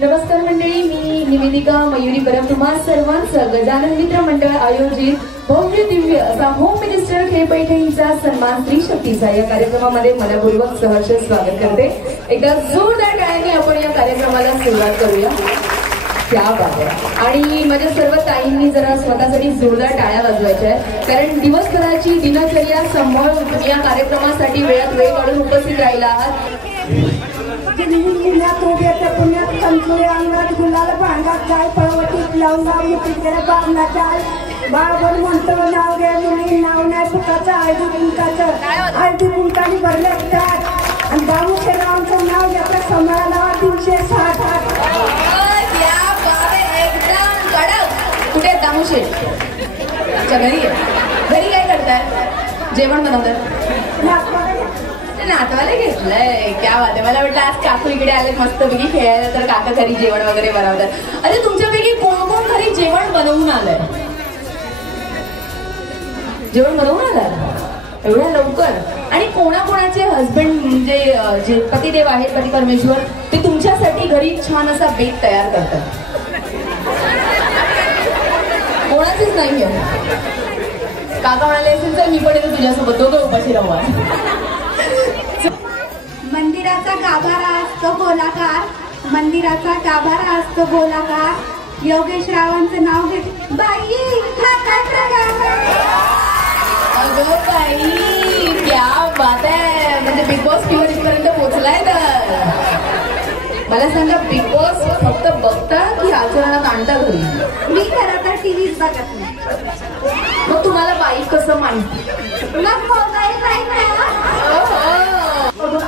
नमस्कार मंडळी, मी निवेदिका मयुरी परब तुम्हा सर्वांचं गजानन मित्र मंडळ आयोजित भव्य दिव्य असा होम मिनिस्टर खेळ पैठणीचा सन्मान स्त्री शक्तीचा या कार्यक्रमामध्ये मनपूर्वक सहर्ष स्वागत करते। एकदा जोरदार टाळ्यांनी आपण या कार्यक्रमाला सुरुवात करूया। क्या बात आहे। आणि माझ्या सर्व ताईंनी जरा स्वतःसाठी जोरदार टाळ्या वाजवायच्या आहेत, कारण दिवसभराची दिनचर्या सांभाळून या कार्यक्रमासाठी वेळात वेळ काढून उपस्थित राहिला आहात। पुण्यात कंचुळे अंगात गुलाल भांगात जाय पळवटीत लावून मुठीत बाबना चाल बाबर म्हणतो नाव घ्या मुली नाव नाही फुकाचं हळदी कुंकाने भरले असतात आणि बाबू शेरावांचं नाव याच्या समाळाला 360 एकदम कडक। कुठे दामुशे घरी घरी काय करताय? जेवण बनवतात? नातवाला घेतलंय। क्या बात आहे। मला वाटलं आज काकू इकडे आले मस्तपैकी खेळायला, तर काका घरी जेवण वगैरे बनवतात। अरे तुमच्यापैकी कोण कोण घरी जेवण बनवून आलंय? जेवण बनवून आलाय एवढ्या लवकर? आणि कोणाकोणाचे हस्बंड म्हणजे जे पतिदेव आहेत, पती परमेश्वर, ते तुमच्यासाठी घरी छान असा बेत तयार करतात? कोणाचेच नाही आहे? काका म्हणाले असेल तर मी पण येतो तुझ्यासोबत, दोघं उपाशी राहू। मंदिराचा गाभारा असतो गोलाकार, मंदिराचा गाभारा असतो गोलाकार। योगेश रावांचं नाव घेत बाई हा काय प्रकार? अगं बाई क्या बात आहे। म्हणजे बिग बॉस फीवर इथपर्यंत पोहोचलाय तर मला सांगा, बिग बॉस फक्त बघता की आचरणात आणता घरी? मी खरं तर टीव्हीच बघत नाही। मग तुम्हाला बाई कसं माहिती?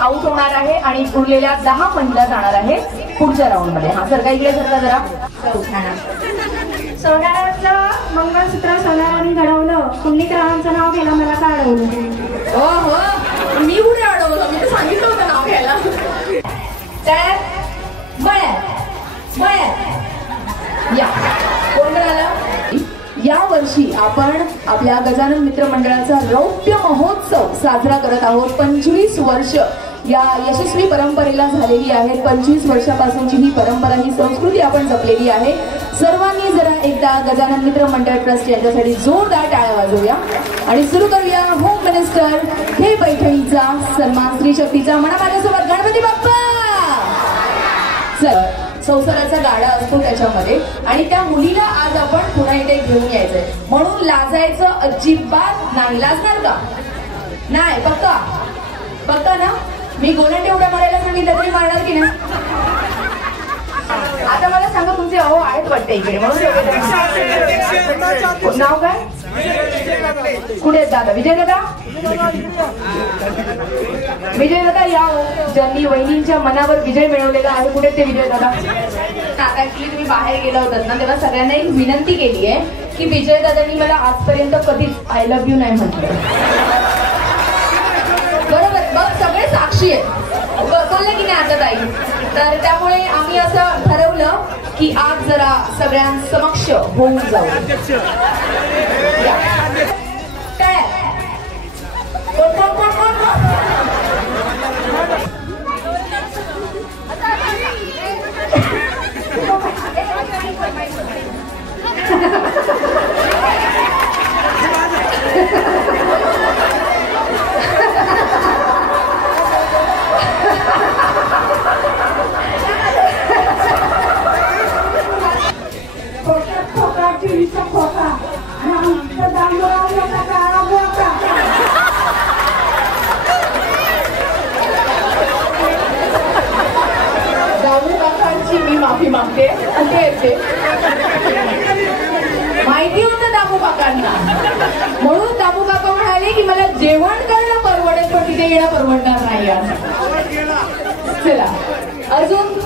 आउट होणार आहे आणि उरलेल्या 10 महिला जाणार आहे पुढच्या राऊंड मध्ये। हा सर, काय इकडे सरका जरा। सोनाराचं मंगळसूत्र सोनाराने घडवलं, पुण्यरावांचं नाव घ्यायला मला का अडवलं? हो, मी कुठे अडवलं? मी तर सांगितलं होतं नाव घ्यायला। तर या कोण आलं? या वर्षी आपण आपल्या गजानन मित्र मंडळाचा रौप्य महोत्सव साजरा करत आहोत। 25 वर्ष या यशस्वी परंपरेला झालेली आहेत। 25 वर्षापासूनची ही परंपरा, ही संस्कृती आपण जपलेली आहे। सर्वांनी जरा एकदा गजानन मित्र मंडळ ट्रस्ट यांच्यासाठी जोरदार टाळ्या वाजवूया आणि सुरू करूया होम मिनिस्टर खेळ पैठणीचा सन्मान स्त्री शक्तीचा। म्हणा माझ्यासोबत गणपती बाप्पा। चल, संसाराचा गाडा असतो त्याच्यामध्ये, आणि त्या मुलीला आज आपण पुन्हा इथे घेऊन यायचंय, म्हणून लाजायचं अजिबात नाही। लाजणार का? नाही? पक्का? पक्का ना? मी गोलंडे उड्या मारायला सांगितलं तरी मारणार की नाही? आता मला सांगा, तुमचे अहो आहेत वाटते इकडे, म्हणून नाव काय? कुठे दादा? विजय दादा? विजय दादा या, ज्यांनी वहिनींच्या मनावर विजय मिळवलेला आहे, कुठे ते विजय दादा? ऍक्च्युली तुम्ही बाहेर गेला होतात ना, तेव्हा सगळ्यांना एक विनंती केली आहे की विजय दादांनी मला आजपर्यंत कधीच आय लव्ह यू नाही म्हटलं। बरोबर, बघ सगळे साक्षी आहेत, बोलले की नाही आता ताई? तर त्यामुळे आम्ही असं ठरवलं की आज जरा सगळ्यांसमक्ष होऊन जाऊ। मी माफी मागते। माहिती होतं दामू काकांना, म्हणून दामू काका म्हणाले की मला जेवण करणं परवडेल पण तिथे येणं परवडणार नाही। चला अजून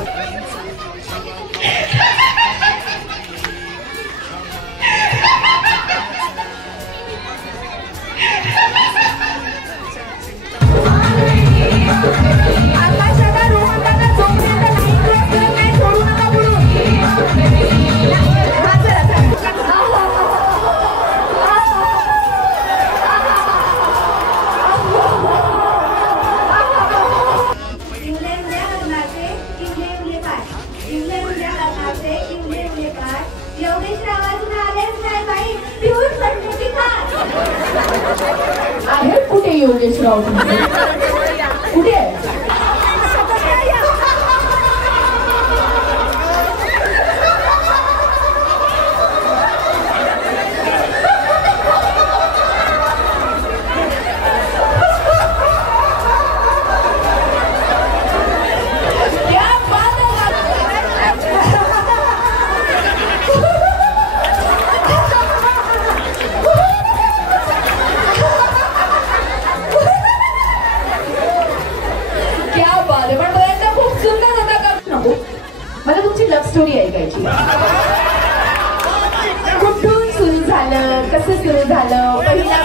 इंग्लंड आहे कुठे योगेशराव कुठे मला तुमची लव्ह स्टोरी ऐकायची. कुठून सुरू झालं, कसं सुरू झालं, पहिला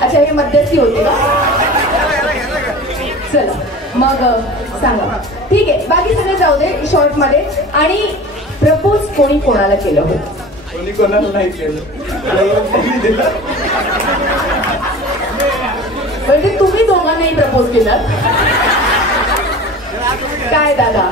अच्छा हे मध्यस्थी होते का? चला मग सांगा. ठीक आहे, बाकी सगळे जाऊ दे शॉर्ट मध्ये. आणि प्रपोज कोणी कोणाला केलं हो? कोणी कोणाला नाही केलं. म्हणजे तुम्ही दोघांनाही प्रपोज केलं काय दादा?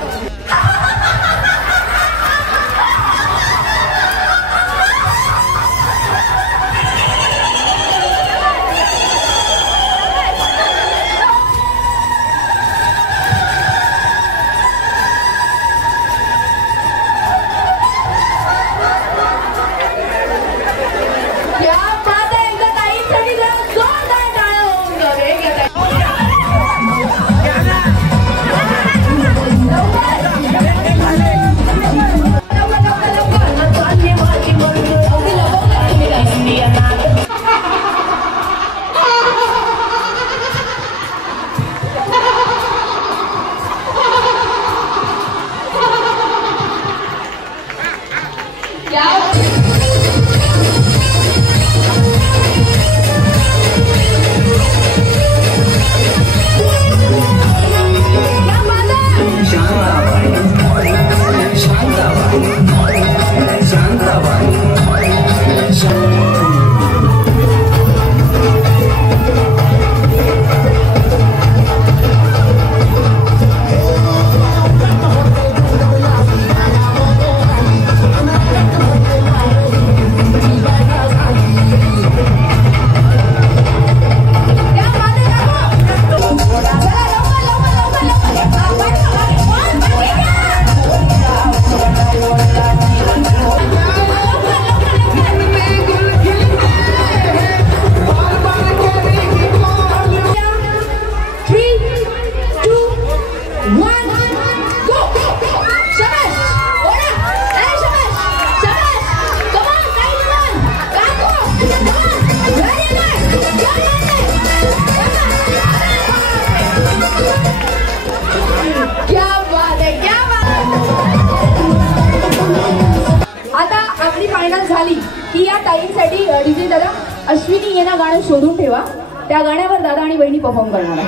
झाली की या टाईमसाठी डीजे दादा अश्विनी यांना गाणं शोधून ठेवा. त्या गाण्यावर दादा आणि बहिणी परफॉर्म करणार आहे.